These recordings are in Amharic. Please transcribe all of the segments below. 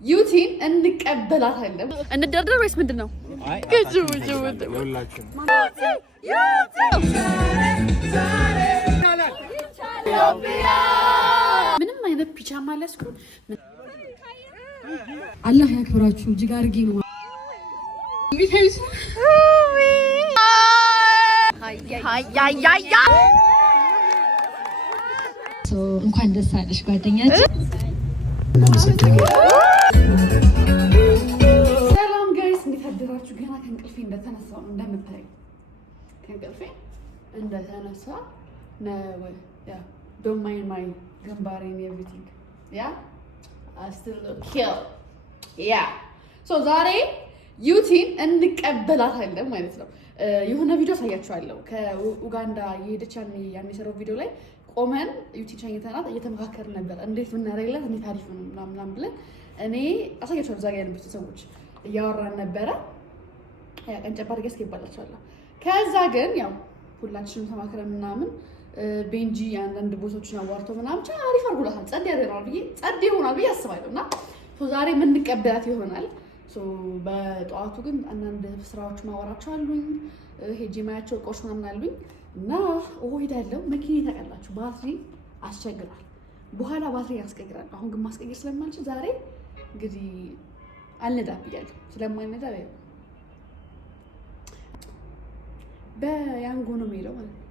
ዩቲን እንቀበላታለን። እንደርደር ወይስ ምንድነው? ምንም አይነት ፒጃማ ለስኩ አላህ ያክብራችሁ። እጅግ አድርጌ ነው እንኳን ደስ አለሽ ጓደኛችን። ሰላም ጋይስ፣ እንዴት አደራችሁ? ገና ከእንቅልፌ እንደተነሳሁ ነው እንደምታዩ። ከእንቅልፌ እንደተነሳ ነው ያ ዶንት ማይንድ ማይ ግንባሬን ኤቭሪቲንግ ያ አይ ስቲል ሉክ ኪል ያ ሶ ዛሬ ዩቲን እንቀበላታለን ማለት ነው። የሆነ ቪዲዮ አሳያችኋለሁ። ከኡጋንዳ የሄደች ያን የሰራው ቪዲዮ ላይ ቆመን ዩቲን ቻይናታት እየተመካከርን ነበር። እንዴት ብናደርግላት እንዴት አሪፍ ነው ምናምን ብለን እኔ አሳያችኋለሁ። እዛ ጋር ያሉት ሰዎች እያወራን ነበረ። ያ ቀንጨባ አድርጌ አስገባላችኋለሁ። ከዛ ግን ያው ሁላችንም ተማክረን ምናምን ቤንጂ አንዳንድ ቦታዎችን አዋርቶ ምናምን ብቻ አሪፍ አድርጎላታል። ጸድ ይሆናል ብዬ አስባለሁ። እና ዛሬ የምንቀበላት ይሆናል። በጠዋቱ ግን አንዳንድ ስራዎች ማወራቸው አሉኝ። ሄጄ ማያቸው እቃዎች ምናምን አሉኝ እና ሄዳለሁ። መኪና ታውቃላችሁ ባትሪ አስቸግራል። በኋላ ባትሪ ያስቀይራል። አሁን ግን ማስቀየር ስለማልችል ዛሬ እንግዲህ አልነዳም ብያለሁ። ስለማልነዳ በያንጎ ነው የምሄደው ማለት ነው።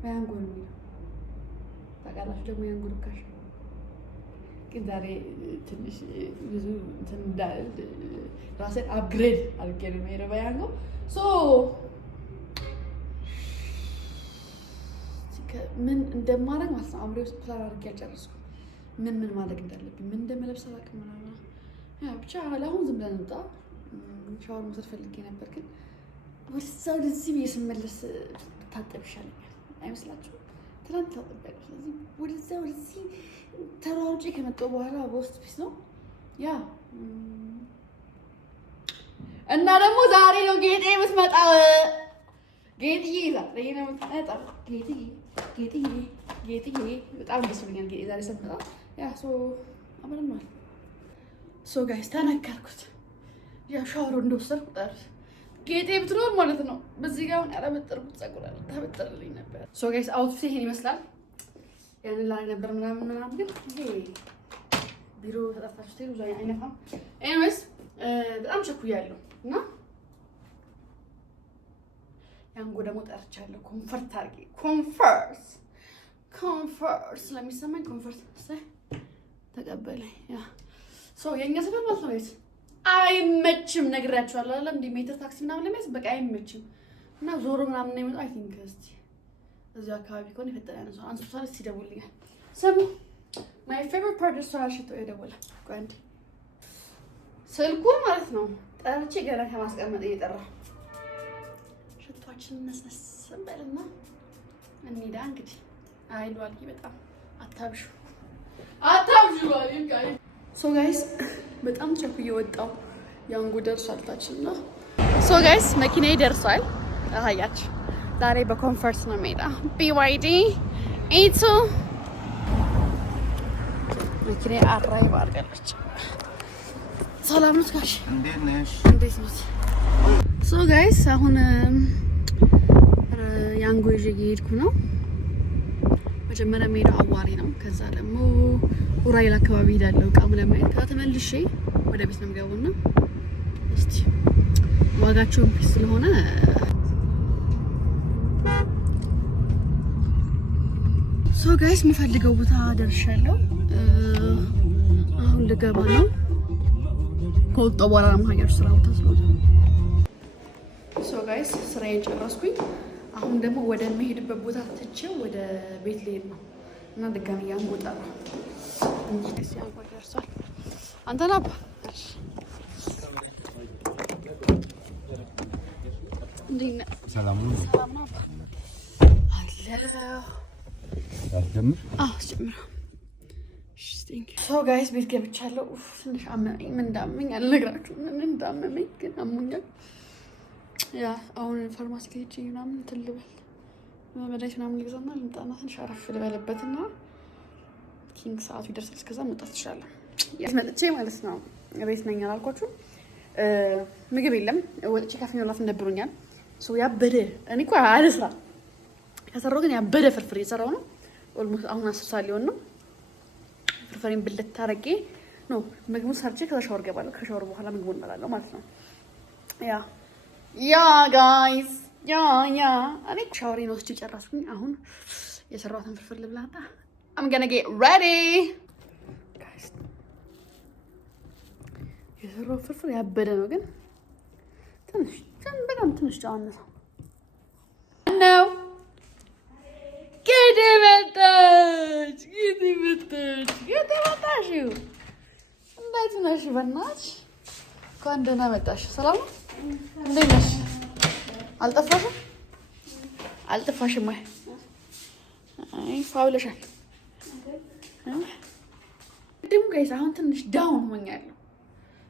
በያንጎ ነው የምሄደው ታውቃላችሁ። ደግሞ ያንጎ ርካሽ ግን ዛሬ ትንሽ ብዙ ራሴን አፕግሬድ አድርጌ ነው የምሄደው በያንጎ። ምን እንደማደርግ ማለት ነው አምሬ ውስጥ ፕላን አድርጌ አልጨረስኩም። ምን ማድረግ እንዳለብኝ ምን እንደመለብስ አላውቅም ምናምን ብቻ ለአሁን ዝም ብለን እንውጣ። ሻወር መውሰድ ፈልጌ ነበር ግን ወደዚህ ብዬ ስመለስ ታጠብ ይሻለኛል አይመስላችሁም? ትናንት ታጠቢያለሁ። ስለዚህ ወደዚህ ተሯሩጬ ከመጣሁ በኋላ በውስጥ ፒስ ነው ያ እና ደግሞ ዛሬ ነው ጌጤ የምትመጣው። ጌጥዬ ይዛል ነው የምትመጣው። ጌጥዬ በጣም ደስ ብሎኛል። ጌጤ ዛሬ ስትመጣ ያ አብረን ማለት ጋይስ ተነከርኩት። ያ ሻወር እንደወሰድኩ ጠርስ ጌጤ ብትኖር ማለት ነው በዚህ ጋር ያለበጠርኩት ፀጉር አለ ተበጠርልኝ ነበር። ጋይስ አውትፊት ይሄን ይመስላል። ያንን ላይ ነበር ምናምን ግን ይሄ ቢሮ ተጠፋችሁ ትይሩ ዛሬ አይነፋም። ኤኒዌይስ በጣም ቸኩያለሁ እና ያንጎ ደግሞ ጠርቻለሁ። ኮንፈርት አድርጌ ኮንፈርት ስለሚሰማኝ ኮንፈርት ተቀበለኝ። ያ የእኛ ሰፈር ማለት ነው ጋይስ አይመችም። ነግራችኋለሁ አይደል? እንደ ሜትር ታክሲ ምናምን ለሚያዝ በቃ አይመችም እና ዞሮ ምናምን ነው የሚመጣው። አይ ቲንክ እስቲ እዚህ አካባቢ ከሆነ የፈጠረ ነው ሰው አንስቷል። እስቲ ደውልልኛል። ሰሙ ማይ ፌቨሪት ፓርት እሷ ሽቶ የደወለ ጓንዲ ስልኩ ማለት ነው ጠርቼ ገና ከማስቀመጥ እየጠራ ሽቶአችን ነስነስ በልና እንሂዳ እንግዲህ። አይሉ አልኪ በጣም አታብሹ ጋይስ በጣም ቸኩዬ ወጣሁ። ያንጎ ደርሷል ታችና ጋይስ መኪናዬ ደርሷል። አያችሁ ዛሬ በኮንፈርት ነው የምሄደው። BYD ኤቱ መኪናዬ አራይቭ አድርጋለች። ሰላም ነው ጋሽ፣ እንዴት ነሽ? እንዴት ነሽ? ጋይስ አሁን ያንጎ ይዤ እየሄድኩ ነው። መጀመሪያ የምሄደው አዋሪ ነው። ከዛ ደግሞ ኡራኤል አካባቢ ሄዳለሁ እቃ ለማየት። ከዛ ተመልሼ ወደ ቤት ነው የምገባውና እስቲ ዋጋቸውን ፒስ ስለሆነ ጋይስ የምፈልገው ቦታ ደርሻለሁ። አሁን ልገባ ነው። ከወጣሁ በኋላ ነው የማገኘው ስራ ቦታ ስለሆነ ጋይስ ስራዬን ጨረስኩኝ። አሁን ደግሞ ወደ መሄድበት ቦታ ትቼው ወደ ቤት ልሄድ ነው እና ድጋሚ ያንጎ ጠራ። እንግዲህ ያንጎ ደርሷል። አንተ ናባ እንዴት ነህ? ሰላም ነው። ሰላም ነው አለ አስጀምር። አስጀምር። እሺ ቴንክ ዩ። ጋይስ ቤት ገብቻለሁ። ትንሽ አመመኝ። ምን እንዳመመኝ አልነግራችሁም። ምን እንዳመመኝ ግን አሞኛል። ያ አሁን ፋርማሲ ሄጄ ምናምን ትልበል መድኃኒት ምናምን ልግዛና ልምጣና ትንሽ አረፍ ልበልበትና ኪንግ ሰዓቱ ይደርሳል። እስከዛ መውጣት ትችላለህ። መጥቼ ማለት ነው ቤት ነኝ አላልኳችሁም? ምግብ የለም። ወጥቼ ካፌ መብላት እንደብሮኛል። ያበደ እኔ እኮ አለ ስራ ከሰራሁ ግን ያበደ ፍርፍር እየሰራሁ ነው። ኦልሞስት አሁን 10 ሰዓት ሊሆን ነው። ፍርፍሬን ብልት ታረጌ ነው ምግቡን ሰርቼ ከዛ ሻወር ገባለሁ። ከሻወር በኋላ ምግቡን እንበላለሁ ማለት ነው። ያ ጋይስ ያ እኔ ሻወሬን ወስጄ ጨረስኩኝ። አሁን የሰራሁትን ፍርፍር ልብላታ። I'm gonna get ready guys። የሰራሁት ፍርፍር ያበደ ነው ግን በጣም ትንሽ ጨው አነሰው ነው። ጌጤ መጣሽ። እንዴት ነሽ? በእናትሽ እንኳን ደህና መጣሽ። ሰላም ነው? እንዴት ነሽ? አልጠፋሽም? አይ ፋውለሻል። ደግሞ ጋይስ አሁን ትንሽ ዳውን ሆኛለሁ።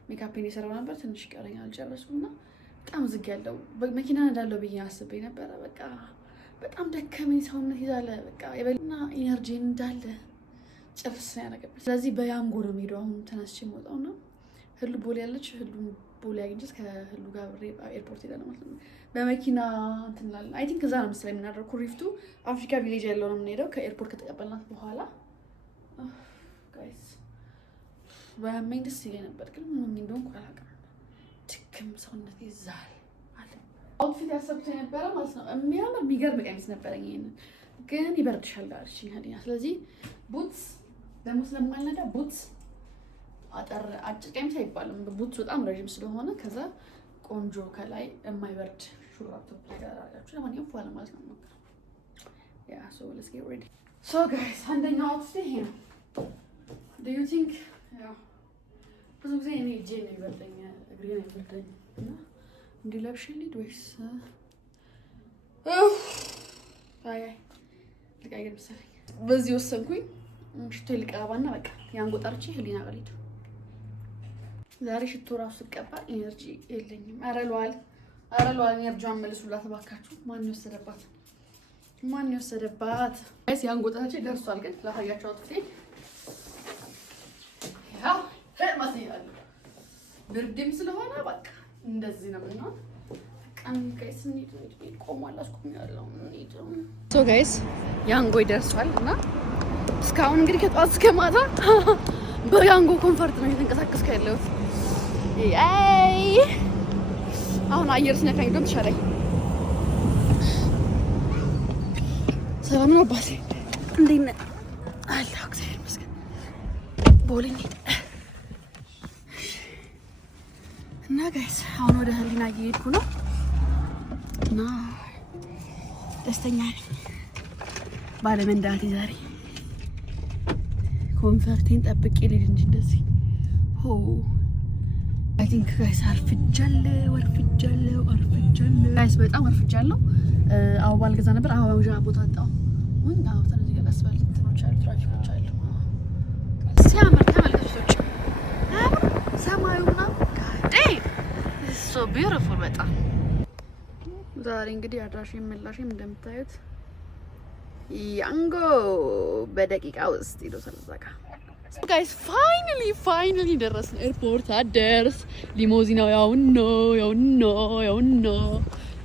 ሜካፔን የሰራው ነበር ትንሽ ይቀረኛል አልጨረስኩምና በጣም ዝግ ያለው መኪና እንዳለው ብዬ አስቤ ነበረ። በቃ በጣም ደከመኝ፣ ሰውነት ይዛለ በቃ የበልና ኢነርጂ እንዳለ ጭርስ ያደረገብኝ። ስለዚህ በያንጎ ነው የምሄደው አሁን ተነስቼ የምወጣው ነው። ህሉ ቦሌ ያለች ህሉ ቦሌ አግኝቼ ከህሉ ጋር ኤርፖርት ሄዳለሁ ማለት ነው። በመኪና እንትን እላለን። አይ ቲንክ እዛ ነው መሰለኝ የምናደርገው። ኩሪፍቱ አፍሪካ ቪሌጅ ያለው ነው የምንሄደው ከኤርፖርት ከተቀበልናት በኋላ። ጋይስ በያመኝ ደስ ይለኝ ነበር ግን ምን እንደሆነ አላውቅም። ድክም ሰውነት ይዛል አለ። አውትፊት ያሰብኩት የነበረ ማለት ነው የሚያምር የሚገርም ቀሚስ ነበረኝ። ይሄንን ግን ይበርድሻል አለችኝ ሀዲና። ስለዚህ ቡትስ ደግሞ ስለማልነዳ ቡትስ አጭር ቀሚስ አይባልም፣ ቡትስ በጣም ረዥም ስለሆነ ከዛ ቆንጆ ከላይ የማይበርድ ሹራብ ቶፕ ጋር አድርጋችሁ ለማንኛውም ፏል ማለት ነው። ያ ሶ ሌትስ ጌት ሬዲ። ሶ ጋይስ አንደኛው አውትፊት ይሄ ነው። ዱ ዩ ቲንክ ብዙ ጊዜ እኔ እጄ ነው ይበርደኝ እግሬ ነው ይበርደኝ እና እንዲለብሽ ልሂድ ወይስ ልቀይር መሰለኝ። በዚህ ወሰንኩኝ። ሽቶ ልቀባና በቃ ያንጎ ጠርቼ ህሊና ጋር ልሂድ። ዛሬ ሽቶ ራሱ ስቀባ ኤነርጂ የለኝም። ኧረ ለዋል ኤነርጂዋን መልሱላት እባካችሁ። ማን የወሰደባት? ጋይስ ያንጎ ጠርቼ ደርሷል። ግን ላሳያችሁ አውጥቼ ያው ማስይያለሁ። ብርድም ስለሆነ በቃ እንደዚህ ነው ምናምን ጋይስ ቆሟል። አስቆሚያለሁ። ሶ ጋይስ ያንጎ ይደርሷል እና እስካሁን እንግዲህ ከጠዋት እስከ ማታ በያንጎ ኮንፈርት ነው እየተንቀሳቀስኩ ያለሁት። አሁን አየር ሲነካኝ ደግሞ ተሻለኝ። ሰላም ነው አባቴ? እንዴት ነህ? አለሁ እግዚአብሔር ይመስገን። ቦሌኝ እና ጋይስ አሁን ወደ ህሊና እየሄድኩ ነው እና ደስተኛ ነኝ ባለመንዳቴ። ዛሬ ኮንፈርቴን ጠብቄ ልሂድ እንጂ እንደዚህ አይ ቲንክ ጋይስ አርፍጃለሁ ጋይስ፣ በጣም አርፍጃለሁ። አበባ ልገዛ ነበር። አበባ መግዣ ቦታ አጣሁ። አዎ ተነዚህ ጋር አስፋልት እንትኖች አሉ፣ ትራፊኮች አሉ። ሲያምር ተመልከቶች ሰማዩ ምናምን ሶ ቢዩቲፉል በጣም። ዛሬ እንግዲህ አድራሽም መላሽም እንደምታዩት ያንጎ በደቂቃ ውስጥ ይደርሳል። ዘጋ ጋይስ ፋይናሊ ደረስን። ኤርፖርት አደርስ ሊሞዚናው ያው ነው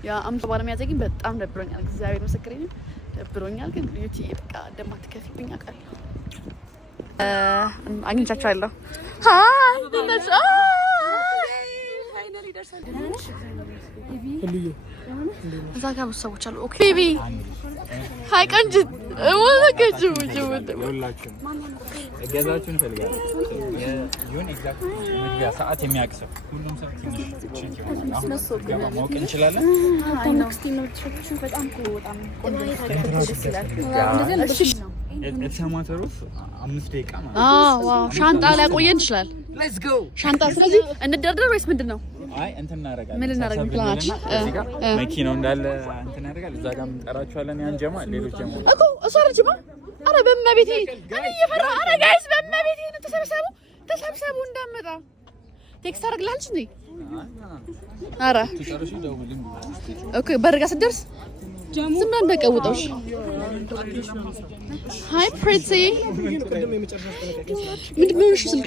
ያ አምሳ ባለሚያ ግን በጣም ደብሮኛል። እግዚአብሔር ምስክሬ ነው ደብሮኛል። ግን ቢዩቲ በቃ እንደማትከፊብኝ አውቃለሁ። አግኝቻችኋለሁ። ሃይ ደነሽ ፋይናሊ ደርሰን እዛ ጋር ብዙ ሰዎች አሉ። ኦኬ ቤቢ ሃይ ቀንጅት ወለከች ሁላችሁም እገዛችሁን እንፈልጋለን። ይሁን ኤግዛክት መግቢያ ሰዓት የሚያቅሰው ሁሉም ሰው ትንሽ ማወቅ እንችላለን። የተማተሩት 5 ደቂቃ ማለት ነው። ዋው ሻንጣ ላይ ቆየን እንችላል። ሌትስ ጎ ሻንጣ። ስለዚህ እንደርደር ወይስ ምንድነው? አይ እንትን እናደርጋለን። ምን እናደርግ ፕላናችን? መኪናው እንዳለ እንትን ያደርጋል። እዛ ጋር እንጠራቸዋለን። ያን ጀማ ሌሎች ጀማ እኮ እሷ ረጅማ። አረ በእመቤቴ እኔ እየፈራሁ። አረ ጋይስ በእመቤቴ ተሰብሰቡ እንዳመጣ ቴክስት አደርግልሃለች እንዴ? ኧረ ኦኬ በርጋ ስትደርስ ዝም ብለን በቀውጠውሽ ሃይ ፕሪቲ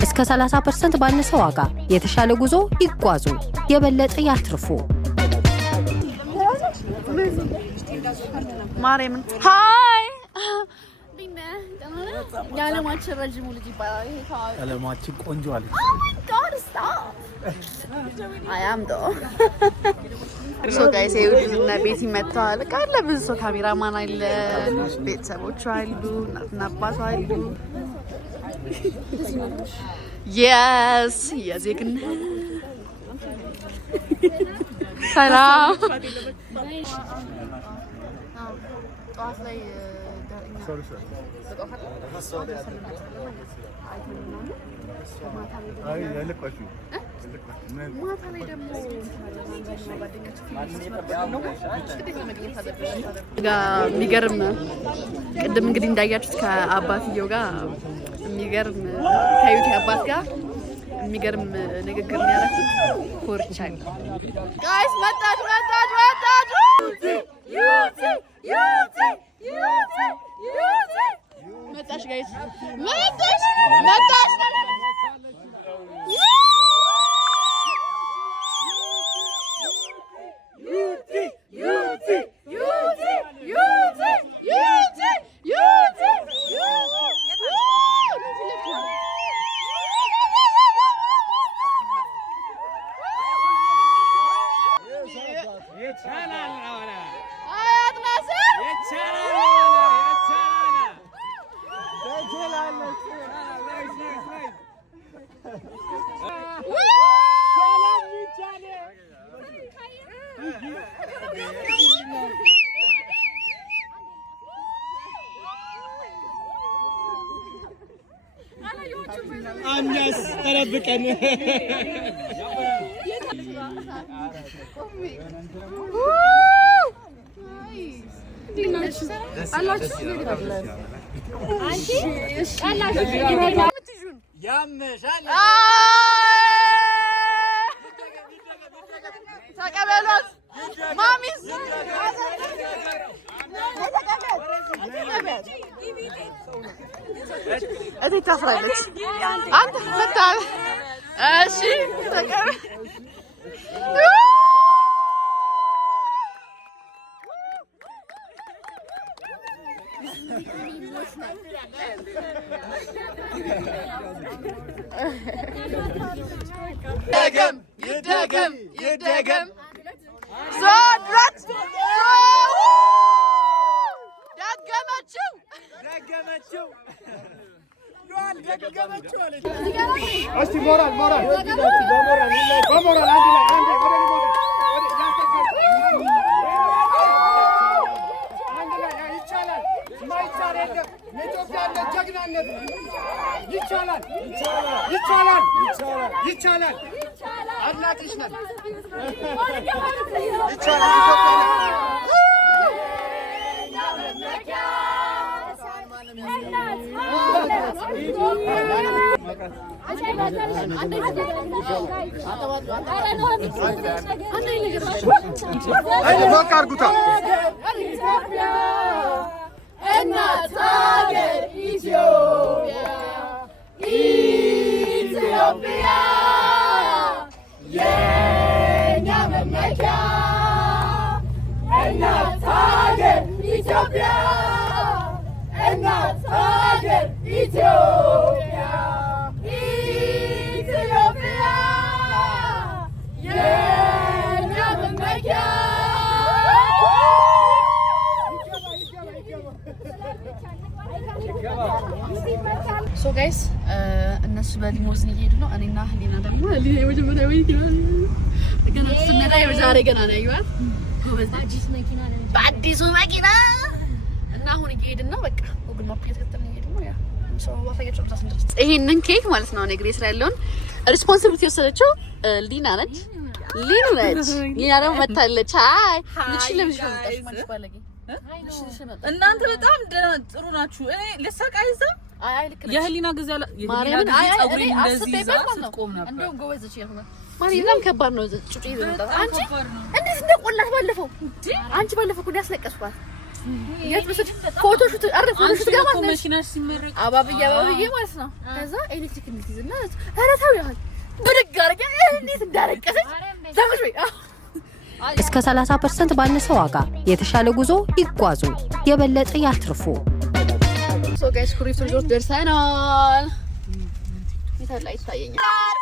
እስከ 30% ባነሰ ዋጋ የተሻለ ጉዞ ይጓዙ፣ የበለጠ ያትርፉ። ማርያምን ሃይ የዓለማችን ረጅሙ ልጅ ይባላል። ዓለማችን ቆንጆ አለ። ሶ ጋይስ ይኸውልሽና ቤት ይመጣል። ካለ ብዙ ሰው ካሜራማን አለ፣ ቤተሰቦቹ አሉ፣ እናትና አባቱ አሉ። የስ የዜግነት ሰላም ጠዋት ላይ የሚገርም ቅድም እንግዲህ እንዳያችሁት ከአባትየው ጋር የሚገርም ከዩቲ አባት ጋር የሚገርም ንግግር ያደረኩት ኮርቻለሁ። ጋይስ መጣች መጣች ጋይስ መጣች አኛስ ተረብቀን ተቀበሏት ማሚስ እዚህ ታፍራለች። አንተ ፈታል። እሺ ተቀበል። ይደገም ዞድራት ደገመችው እስቲ ሞራል አንድ ላይ ይቻላል። ማይቻል የለም። የኢትዮጵያ ጀግናነት ይቻላል። አድናቂሽ ነን። እናት ሀገር ኢትዮጵያ የእኛ መመኪያ እናት ሀገር ኢትዮጵያ እናት ሀገር ኢትዮጵያ የእኛ መመኪያ ሶ ጋይስ እነሱ በሊሞዝን እየሄዱ ነው። እኔና ህሊና ደግሞ የመጀመሪያ ገና ስነዳ የዛሬ ገና ነው ያዩዋል በአዲሱ መኪና እና አሁን እየሄድን ነው። በቃ ጉግል ማፕ እየተከተልን እየሄድን ነው። ያ ሰው ዋፈያቸው ብቻ ስንደርስ ይሄንን ኬክ ማለት ነው እኔ ግሬስ ላይ ያለውን ሪስፖንሲቢሊቲ የወሰደችው ሊና ነች። ሊና ደግሞ መታለች። አይ ልጅ ለምን ይፈምጣሽ ማለት ባለጌ እናንተ በጣም ጥሩ ናችሁ። እኔ ለሳቃይዛ አይ ልክ ነሽ የህሊና ጊዜ አለ ማርያምን ጸጉሬን እንደዚህ ስትቆም ነበር እንደውም ጎበዝሽ ይሆናል ማርያም ከባድ ነው ጩጬ ይዘምጣ አንቺ እንዴት እንደቆላት ባለፈው አንቺ ባለፈው ኩዳ ያስለቀስኳት የት መስል ፎቶሹት አረፈ ፎቶሹት ጋር ማለት ነው መኪናሽ ሲመረቅ አባብዬ ማለት ነው ከዛ ኤሌክትሪክ እንድትይዝና ኧረ ተው ያህል ብድግ አድርጌ እንዴት እንዳለቀሰች ታምሽ ወይ እስከ 30% ባነሰ ዋጋ የተሻለ ጉዞ ይጓዙ፣ የበለጠ ያትርፉ። ሶ ጋይስ ኩሪፍቱ ሪዞርት ደርሰናል። የታላ ይታየኛል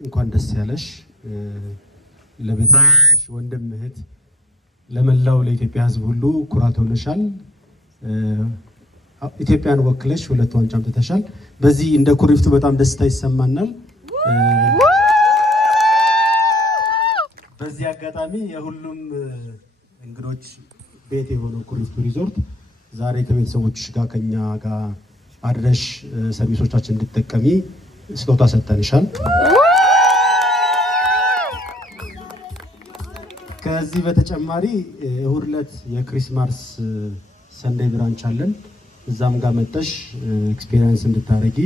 እንኳን ደስ ያለሽ ለቤተሰብሽ ወንድም እህት ለመላው ለኢትዮጵያ ሕዝብ ሁሉ ኩራት ሆነሻል። ኢትዮጵያን ወክለሽ 2 ዋንጫ አምጥተሻል። በዚህ እንደ ኩሪፍቱ በጣም ደስታ ይሰማናል። በዚህ አጋጣሚ የሁሉም እንግዶች ቤት የሆነው ኩሪፍቱ ሪዞርት ዛሬ ከቤተሰቦችሽ ጋር ከኛ ጋር አድረሽ ሰርቪሶቻችን እንድትጠቀሚ ስጦታ ሰጠንሻል። ከዚህ በተጨማሪ እሁድ ዕለት የክሪስማስ ሰንደይ ብራንች አለን። እዛም ጋር መጥተሽ ኤክስፒሪየንስ እንድታረጊ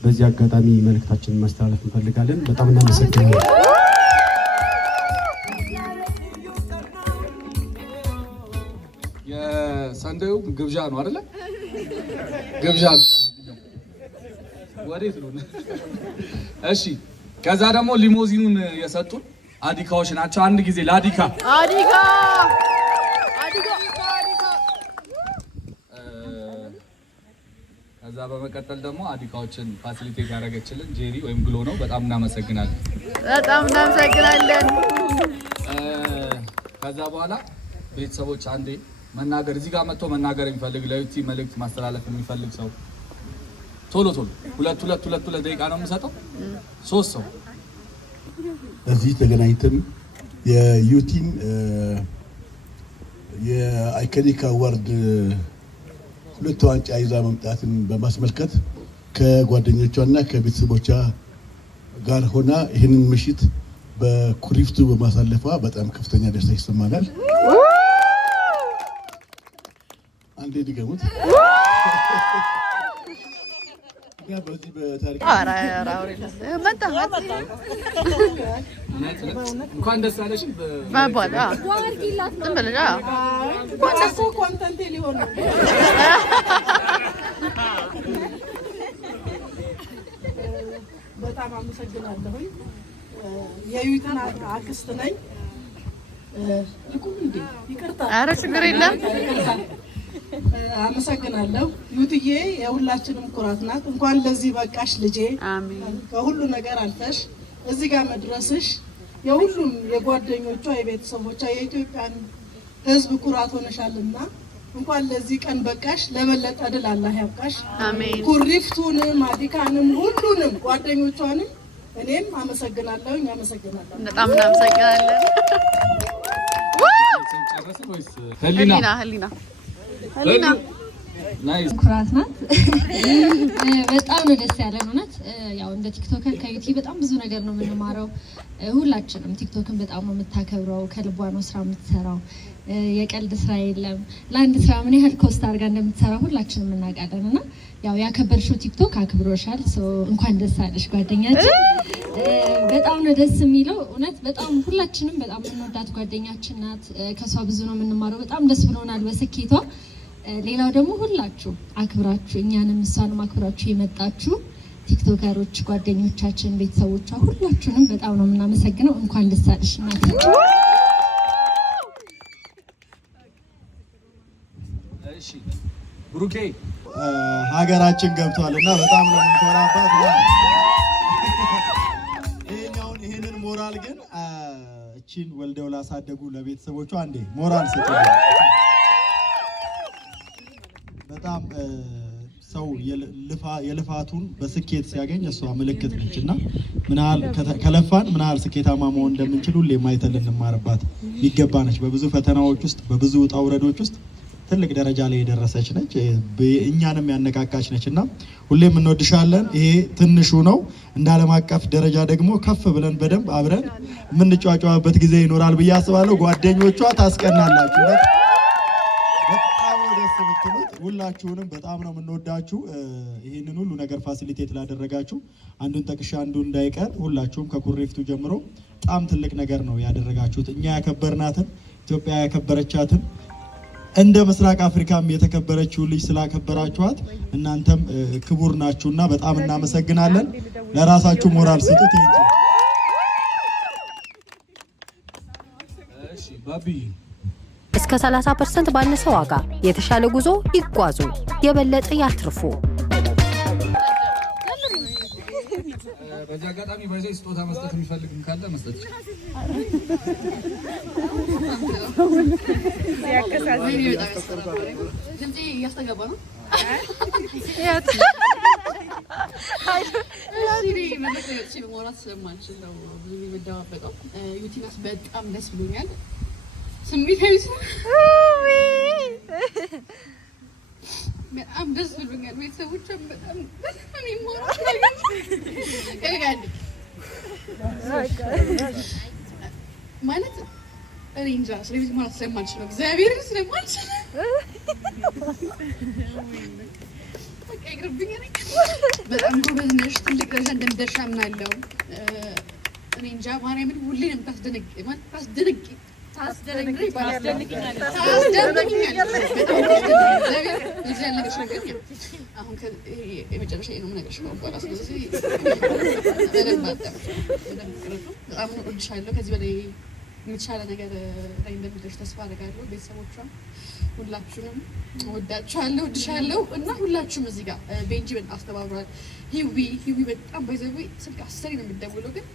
በዚህ አጋጣሚ መልእክታችንን ማስተላለፍ እንፈልጋለን። በጣም እናመሰግናለን። የሰንደዩ ግብዣ ነው አይደለ? ግብዣ ነው። ወዴት ነው? እሺ። ከዛ ደግሞ ሊሞዚኑን የሰጡን አዲካዎች ናቸው። አንድ ጊዜ ለአዲካ ከዛ በመቀጠል ደግሞ አዲካዎችን ፋሲሊቴት ያደረገችልን ጄሪ ወይም ግሎ ነው። በጣም እናመሰግናለን። ከዛ በኋላ ቤተሰቦች አንዴ መናገር እዚህ ጋር መጥቶ መናገር የሚፈልግ ለዩቲ መልእክት ማስተላለፍ የሚፈልግ ሰው ቶሎ ሁለት ደቂቃ ነው የምሰጠው። 3 ሰው እዚህ ተገናኝተን የዩቲን የአይኮኒክ አዋርድ 2 ዋንጫ ይዛ መምጣትን በማስመልከት ከጓደኞቿና ከቤተሰቦቿ ጋር ሆና ይህንን ምሽት በኩሪፍቱ በማሳለፏ በጣም ከፍተኛ ደስታ ይሰማናል። አንዴ ድገሙት። በዚህ በታሪክ እንኳን ደስ አለሽ። በጣም አመሰግናለሁ። የዩቲን አክስት ነኝ። ኧረ ችግር የለም። አመሰግናለሁ። ዩትዬ የሁላችንም ኩራት ናት። እንኳን ለዚህ በቃሽ ልጄ። ከሁሉ ነገር አልፈሽ እዚህ ጋር መድረስሽ የሁሉም የጓደኞቿ፣ የቤተሰቦቿ፣ የኢትዮጵያን ሕዝብ ኩራት ሆነሻልና እንኳን ለዚህ ቀን በቃሽ። ለበለጠ ድል አላህ ያብቃሽ። አሜን። ኩሪፍቱንም አዲካንም ሁሉንም ጓደኞቿንም እኔም አመሰግናለሁ። አመሰግናለሁ። በጣም እናመሰግናለን። ህሊና ኩራት ናት። በጣም ነው ደስ ያለን። እውነት ያው እንደ ቲክቶከር ከዩቲዩብ በጣም ብዙ ነገር ነው የምንማረው። ሁላችንም ቲክቶክን በጣም ነው የምታከብረው። ከልቧ ነው ስራ የምትሰራው። የቀልድ ስራ የለም። ለአንድ ስራ ምን ያህል ኮስት አድርጋ እንደምትሰራ ሁላችንም እናውቃለን። እና ያው ያከበርሽው ቲክቶክ አክብሮሻል። እንኳን ደስ አለሽ ጓደኛችን። በጣም ነው ደስ የሚለው እውነት። በጣም ሁላችንም በጣም የምንወዳት ጓደኛችን ናት። ከሷ ብዙ ነው የምንማረው። በጣም ደስ ብሎናል በስኬቷ። ሌላው ደግሞ ሁላችሁ አክብራችሁ እኛንም እሷንም አክብራችሁ የመጣችሁ ቲክቶከሮች፣ ጓደኞቻችን፣ ቤተሰቦቿ ሁላችሁንም በጣም ነው የምናመሰግነው። እንኳን ደስ አለሽ እናት። እሺ ብሩኬ ሀገራችን ገብቷልና በጣም ነው የምንኮራባት። ይሄንን ሞራል ግን እቺን ወልደው ላሳደጉ ለቤተሰቦቿ አንዴ ሞራል ሰጡ። በጣም ሰው የልፋቱን በስኬት ሲያገኝ እሷ ምልክት ነች እና ምናል ከለፋን ምናል ስኬታማ መሆን እንደምንችል ሁሌ ማይተል እንማርባት ይገባ ነች። በብዙ ፈተናዎች ውስጥ በብዙ ውጣ ውረዶች ውስጥ ትልቅ ደረጃ ላይ የደረሰች ነች። እኛንም ያነቃቃች ነች እና ሁሌም እንወድሻለን። ይሄ ትንሹ ነው። እንደ ዓለም አቀፍ ደረጃ ደግሞ ከፍ ብለን በደንብ አብረን የምንጫጫዋበት ጊዜ ይኖራል ብዬ አስባለሁ። ጓደኞቿ ታስቀናላችሁ። በጣም ደስ የምትሉት ሁላችሁንም በጣም ነው የምንወዳችሁ። ይህንን ሁሉ ነገር ፋሲሊቴት ላደረጋችሁ አንዱን ጠቅሻ አንዱን እንዳይቀር ሁላችሁም ከኩሪፍቱ ጀምሮ በጣም ትልቅ ነገር ነው ያደረጋችሁት። እኛ ያከበርናትን ኢትዮጵያ ያከበረቻትን እንደ ምስራቅ አፍሪካም የተከበረችው ልጅ ስላከበራችኋት እናንተም ክቡር ናችሁና በጣም እናመሰግናለን። ለራሳችሁ ሞራል ስጡት። እሺ ባቢ እስከ 30% ባነሰ ዋጋ የተሻለ ጉዞ ይጓዙ፣ የበለጠ ያትርፉ። በዚህ አጋጣሚ በዚህ ስጦታ መስጠት የሚፈልግ ካለ መስጠት ይችላል። በጣም ደስ ብሎኛል። ስሜታዊ በጣም ደስ ብሎኛል። ቤተሰቦቿም በጣም ማለት እኔ እንጃ ስለዚህ ማለት ስለማልችል ነው። እግዚአብሔርን ስለማልችል በቃ ይቅርብኝ። በጣም ጎበዝ ነሽ። ትልቅ ደረጃ እንደምትደርሺ አምናለሁ። እኔ እንጃ ማርያምን ሁሌ ነው የምታስደነቂ አሁን የመጨረሻ ነው የምነግርሽ በኋላ። ስለዚህ በጣም እወድሻለሁ። ከዚህ በላይ የተሻለ ነገር ላይ እንደምትደርሽ ተስፋ አደርጋለሁ። ቤተሰቦቿም ሁላችሁንም እወዳችኋለሁ፣ እወድሻለሁ እና ሁላችሁም እዚህ ጋር ቤንጂ በጣም አስተባብሯል። ሂዊ በጣም ባይዘዌ ስልክ 10 ነው የምትደውለው ግን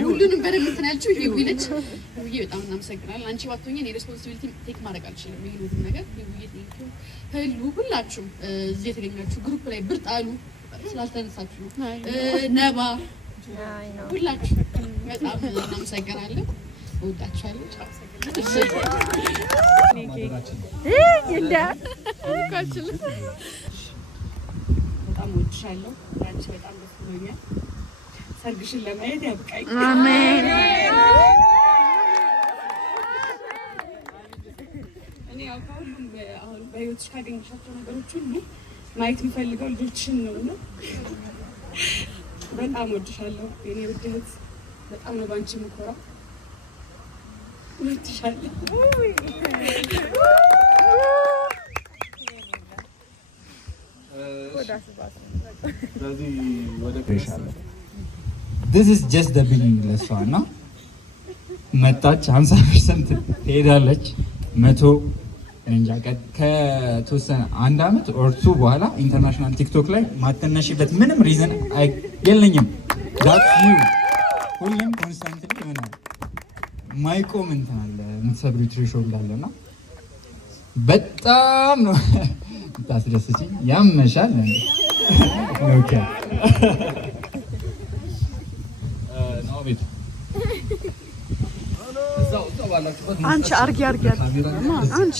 ሁሉንም በደንብ እንትን ያልችው ሂዊ ነች። ሂዊ በጣም እናመሰግናለን። አንቺ ባትሆኚ እኔ ሬስፖንሲቢሊቲ ቴክ ማድረግ አልችልም። ይሄ ሁሉ ነገር ሂዊ ቴንኪው። ህሉ ሁላችሁም እዚህ የተገኛችሁ ግሩፕ ላይ ብርጣሉ ስላልተነሳችሁ ነባ ሁላችሁ በጣም እናመሰግናለን። እወዳችኋለሁ። በጣም እወድሻለሁ። አንቺ በጣም ደስ ብሎኛል። ሰርግሽን ለማየት ያብቃኝ። አሜን። እኔ ያው ከሁሉም አሁን በህይወትሽ ካገኘሻቸው ነገሮች ሁሉ ማየት የሚፈልገው ልጆችሽን ነው እና በጣም እወድሻለሁ የኔ ውድ እህት። በጣም ነው ባንቺ የምኮራው። እወድሻለሁ። This is just the beginning ለሷ እና መጣች 50% ሄዳለች 100 እንጃ ከተወሰነ 1 አመት ኦር 2 በኋላ ኢንተርናሽናል ቲክቶክ ላይ ማተነሽበት ምንም ሪዝን የለኝም። ዳት ዩ ሁሌም ኮንስታንትሊ ይሆናል ማይቆም እንትን አለ የምትሰብሪ ትሬሾልድ አለና በጣም ነው ታስደስችኝ። ያመሻል ኦኬ ነው ቤት አንቺ አርጊ አንቺ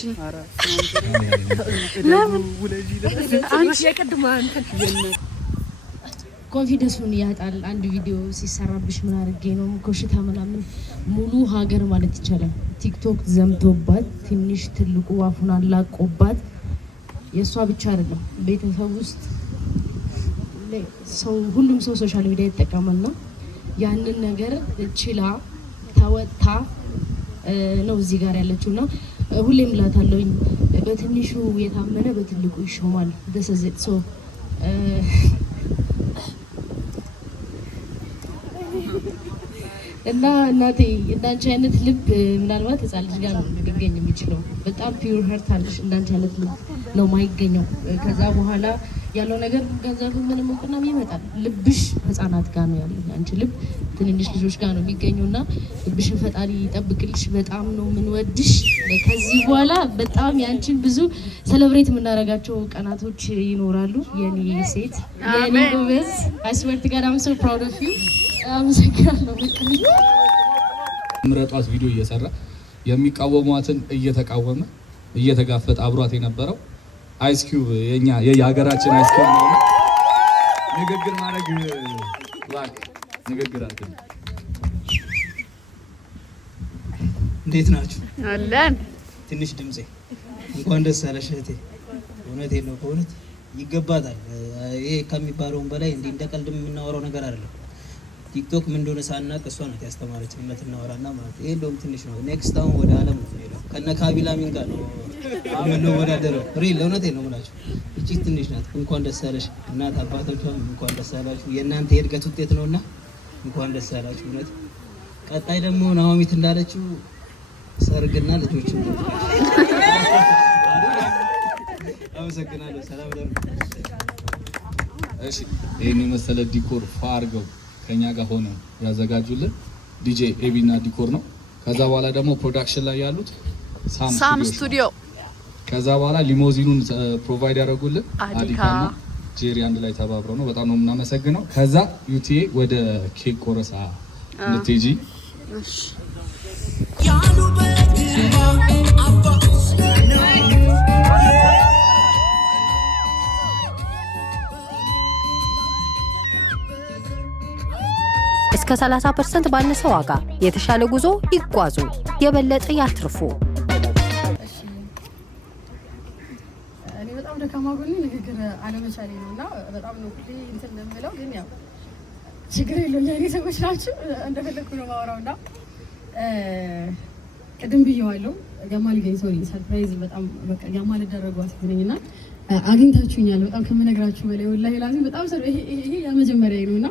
ለምን አንቺ የቀድማ ኮንፊደንሱን ያጣል። አንድ ቪዲዮ ሲሰራብሽ ምን አድርጌ ነው ኮሽታ ምናምን ሙሉ ሀገር ማለት ይቻላል ቲክቶክ ዘምቶባት ትንሽ ትልቁ አፉን አላቆባት የሷ ብቻ አይደለም ቤተሰብ ውስጥ ሰው ሁሉም ሰው ሶሻል ሚዲያ ይጠቀማልና ያንን ነገር ችላ ተወጣ ነው እዚህ ጋር ያለችውና ሁሌም እላታለሁኝ በትንሹ የታመነ በትልቁ ይሾማል። ደሰዘት ሶ እና እናቴ እንዳንቺ አይነት ልብ ምናልባት ህፃን ልጅ ጋር ነው ሊገኝ የሚችለው። በጣም ፒውር ሀርት አለሽ። እንዳንቺ አይነት ልብ ነው ማይገኘው። ከዛ በኋላ ያለው ነገር ገንዘብ ምንም እንኳን ይመጣል። ልብሽ ህፃናት ጋር ነው ያለው። አንቺ ልብ ትንንሽ ልጆች ጋር ነው የሚገኘውና ልብሽን ፈጣሪ ይጠብቅልሽ። በጣም ነው ምንወድሽ። ከዚህ በኋላ በጣም ያንቺን ብዙ ሴሌብሬት የምናደርጋቸው ቀናቶች ይኖራሉ። የኔ ሴት የኔ ጎበዝ አስወርት ጋር አም ሶ ፕራውድ ኦፍ ዩ። አመሰግናለሁ። ምረጧት ቪዲዮ እየሰራ የሚቃወሟትን እየተቃወመ እየተጋፈጠ አብሯት የነበረው አይስ ኪዩብ የኛ የሀገራችን አይስ ኪዩብ ነው። ንግግር ማድረግ ላክ ንግግር አትል። እንዴት ናችሁ? አለን። ትንሽ ድምጼ እንኳን ደስ አለሽ እህቴ። እውነቴን ነው ከእውነት ይገባታል። ይሄ ከሚባለውም በላይ እንዲህ እንደ ቀልድ የምናወራው ነገር አይደለም። ቲክቶክ ምን እንደሆነ ሳናቅ እሷ ናት ያስተማረችን። እውነት እናወራና ማለት ይሄ እንደውም ትንሽ ነው። ኔክስት አሁን ወደ ዓለም ነው ሄደው ከነ ካቢላሚን ጋር ነው የምንወዳደረው። ሪል እውነቴን ነው የምላችሁ። እቺ ትንሽ ናት። እንኳን ደስ አለሽ እናት አባቶቿም እንኳን ደስ አላችሁ። የእናንተ የእድገት ውጤት ነውና እንኳን ደስ አላችሁ። እውነት ቀጣይ ደግሞ ናኦሚት እንዳለችው ሰርግና ልጆች ነው። አመሰግናለሁ። ሰላም ደሩ። እሺ ይሄን የመሰለ ዲኮር ፋርገው ከኛ ጋር ሆነ ያዘጋጁልን ዲጄ ኤቢና ዲኮር ነው። ከዛ በኋላ ደግሞ ፕሮዳክሽን ላይ ያሉት ሳም ስቱዲዮ፣ ከዛ በኋላ ሊሞዚኑን ፕሮቫይድ ያደረጉልን አዲካና ጄሪ አንድ ላይ ተባብረው ነው። በጣም ነው የምናመሰግነው። ከዛ ዩቲኤ ወደ ኬክ ቆረሳ ልትሄጂ እስከ 30% ባነሰ ዋጋ የተሻለ ጉዞ ይጓዙ፣ የበለጠ ያትርፉ። እኔ በጣም ደካማ ጎኔ ንግግር አለመቻሌ ነውና በጣም ነው ሁሌ እንትን የምለው፣ ግን ያው ችግር የለውም። የኔ ሰዎች ናቸው እንደፈለኩ ነው ማወራውና ቅድም ብየዋለሁ። ገማል ገኝ ሶሪ ሰርፕራይዝ በጣም በቃ ገማል ደረገው አስገኘኝና አግኝታችሁኛል። በጣም ከመነግራችሁ በላይ ወላሂ ላዚም በጣም ይሄ የመጀመሪያ ነውና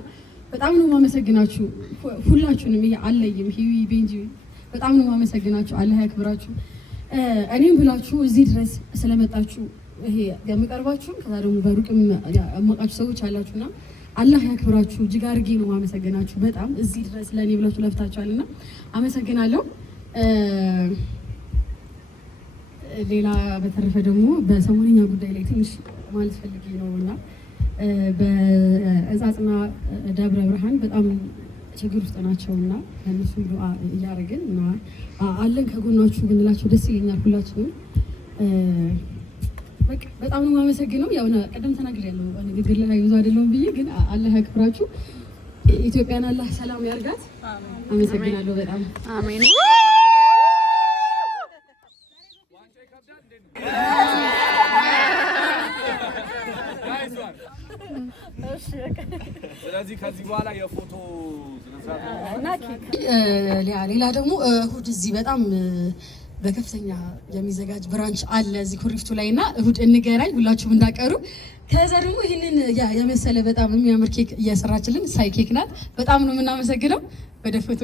በጣም ነው ማመሰግናችሁ ሁላችሁንም። ይሄ አለይም ሂዊ ቤንጂ በጣም ነው ማመሰግናችሁ። አላህ ያክብራችሁ። እኔም ብላችሁ እዚህ ድረስ ስለመጣችሁ ይሄ የምቀርባችሁ ከዛ ደግሞ በሩቅም ያማቃችሁ ሰዎች አላችሁና አላህ ያክብራችሁ። እጅግ አድርጌ ነው ማመሰግናችሁ። በጣም እዚህ ድረስ ለኔ ብላችሁ ለፍታችኋልና አመሰግናለሁ። ሌላ በተረፈ ደግሞ በሰሞነኛ ጉዳይ ላይ ትንሽ ማለት ፈልጌ ነውና በእዛጽና ደብረ ብርሃን በጣም ችግር ውስጥ ናቸውና እነሱ ዱአ እያደረግን እና አለን ከጎናችሁ ብንላቸው ደስ ይለኛል። ሁላችንም በቃ በጣም ነው የማመሰግነው። ያው ቀደም ተናግሬያለሁ ንግግር ላይ ብዙ አይደለም ብዬ፣ ግን አላህ ያክብራችሁ። ኢትዮጵያን አላህ ሰላም ያርጋት። አመሰግናለሁ በጣም አሜን። ስለዚህ ከዚህ በኋላ የፎቶ ሌላ ደግሞ እሁድ እዚህ በጣም በከፍተኛ የሚዘጋጅ ብራንች አለ እዚህ ኩሪፍቱ ላይ እና እሁድ እንገናኝ፣ ሁላችሁም እንዳቀሩ። ከዛ ደግሞ ይህንን የመሰለ በጣም የሚያምር ኬክ እያሰራችልን ሳይ ኬክ ናት። በጣም ነው የምናመሰግነው። ወደ ፎቶ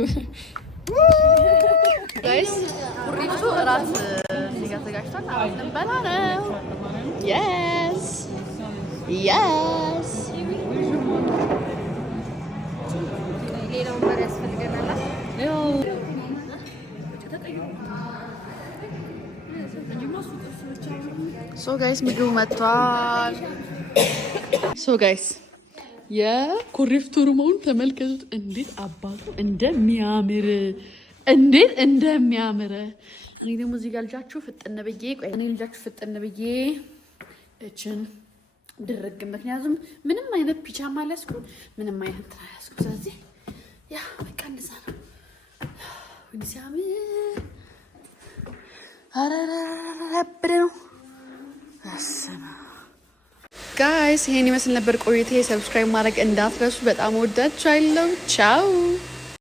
ጋይስ ኩሪፍቱ እራት እዚህ ጋር ተዘጋጅቷል። አሁን እንበላ ነው። የስ የስ ሌላው ወንበር ያስፈልገናል። ሶ ጋይስ ምግቡ መጥቷል። ሶ ጋይስ የኩሪፍቱ ሩሙን ተመልከቱት። እንዴት አባቱ እንደሚያምር እንዴት እንደሚያምር። እኔ ደግሞ እዚህ ጋር ልጃችሁ ፍጥን ብዬ እችን ድርግ፣ ምክንያቱም ምንም አይነት ፒጃማ አልያዝኩም፣ ምንም አይነት እንትን አልያዝኩም። ስለዚህ ያ በቃ እንደዛ ነው። ወይኔ ሲያምር አረረረረብ ነው። ጋይስ ይሄን ይመስል ነበር ቆይቴ። ሰብስክራይብ ማድረግ እንዳትረሱ። በጣም ወዳችኋለሁ። ቻው